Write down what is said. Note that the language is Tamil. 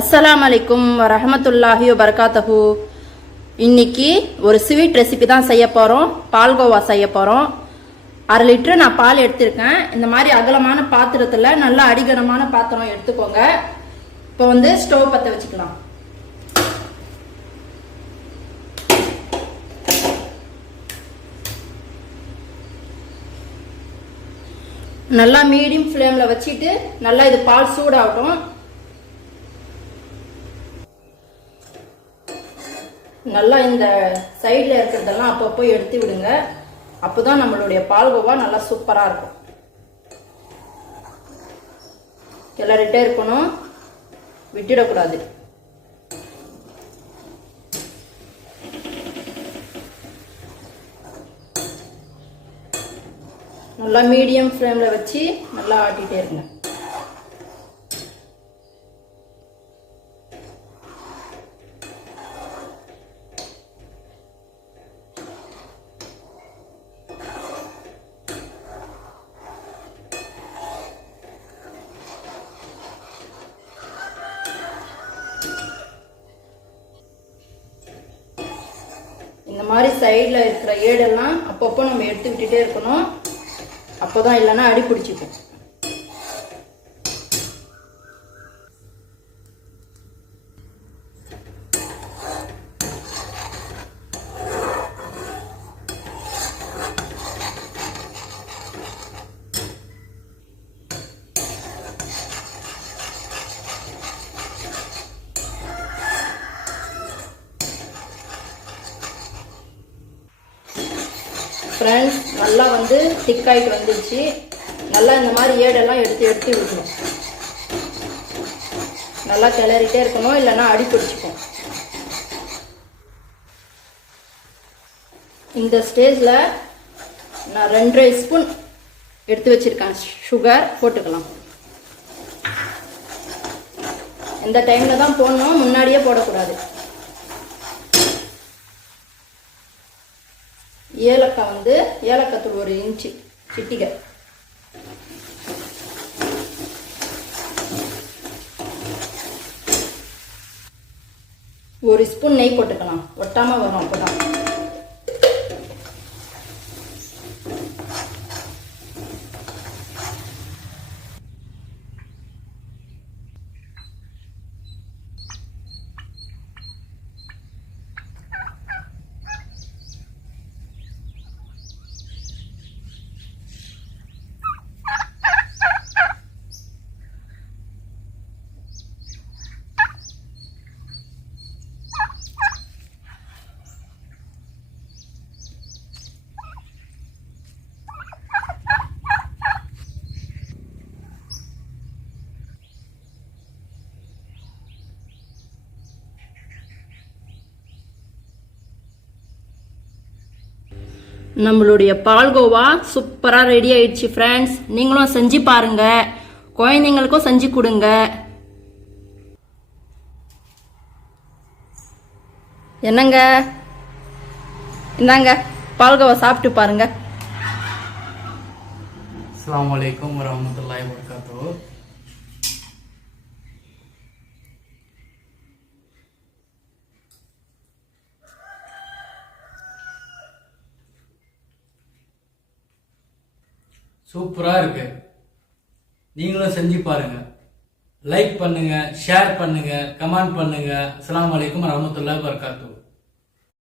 அஸ்லாம் அலைக்கும் வரஹமத்துல்லாஹி வரகாத்தஹு இன்னைக்கு ஒரு ஸ்வீட் ரெசிபி தான் செய்ய போகிறோம் பால்கோவா செய்ய போகிறோம் அரை லிட்டரு நான் பால் எடுத்திருக்கேன். இந்த மாதிரி அகலமான பாத்திரத்தில் நல்லா அடிகனமான பாத்திரம் எடுத்துக்கோங்க. இப்போ வந்து ஸ்டவ் பற்ற வச்சுக்கலாம். நல்லா மீடியம் ஃப்ளேமில் வச்சுட்டு நல்லா இது பால் சூடாகட்டும். நல்லா இந்த சைடில் இருக்கிறதெல்லாம் அப்பப்போ எடுத்து விடுங்க. அப்போ தான் நம்மளுடைய பால்கோவா நல்லா சூப்பராக இருக்கும். கிளறிட்டே இருக்கணும். விட்டுடக்கூடாது. நல்லா மீடியம் ஃப்ளேமில் வச்சு நல்லா ஆட்டிகிட்டே இருங்க. மாதிரி சைடில் இருக்கிற ஏடெல்லாம் அப்பப்போ நம்ம எடுத்து விட்டுட்டே இருக்கணும். அப்போதான் இல்லைன்னா அடி பிடிச்சிக்கும். ஃப்ரெண்ட்ஸ் நல்லா வந்து திக் ஆகிட்டு வந்துருச்சு. நல்லா இந்த மாதிரி ஏடெல்லாம் எடுத்து எடுத்து விடணும் நல்லா கிளறிட்டே இருக்கணும் இல்லைன்னா அடி பிடிச்சிக்கும். இந்த ஸ்டேஜில் நான் ரெண்டரை ஸ்பூன் எடுத்து வச்சிருக்கேன். சுகர் போட்டுக்கலாம். இந்த டைமில் தான் போடணும் முன்னாடியே போடக்கூடாது. ஏலக்காய் வந்து ஏலக்காய் தூள் ஒரு இன்ச்சு சிட்டிகை. ஒரு ஸ்பூன் நெய் போட்டுக்கலாம். ஒட்டாமல் வரும் அப்பதான். நம்மளுடைய பால்கோவா சூப்பராக ரெடி ஆயிடுச்சு ஃப்ரெண்ட்ஸ் நீங்களும் செஞ்சு பாருங்க. குழந்தைங்களுக்கும் செஞ்சு கொடுங்க. என்னங்க? இந்தாங்க பால்கோவா சாப்பிட்டு பாருங்க. அஸ்லாம் வலைக்கம் வரமத்துல்லாய் வரகாத்தூர் சூப்பராக இருக்கு. நீங்களும் செஞ்சு பாருங்க. லைக் பண்ணுங்க ஷேர் பண்ணுங்க கமெண்ட் பண்ணுங்க. அஸ்லாம் வலைக்கம் வரஹ்மத்துல்லாஹி வபரகாத்துஹு.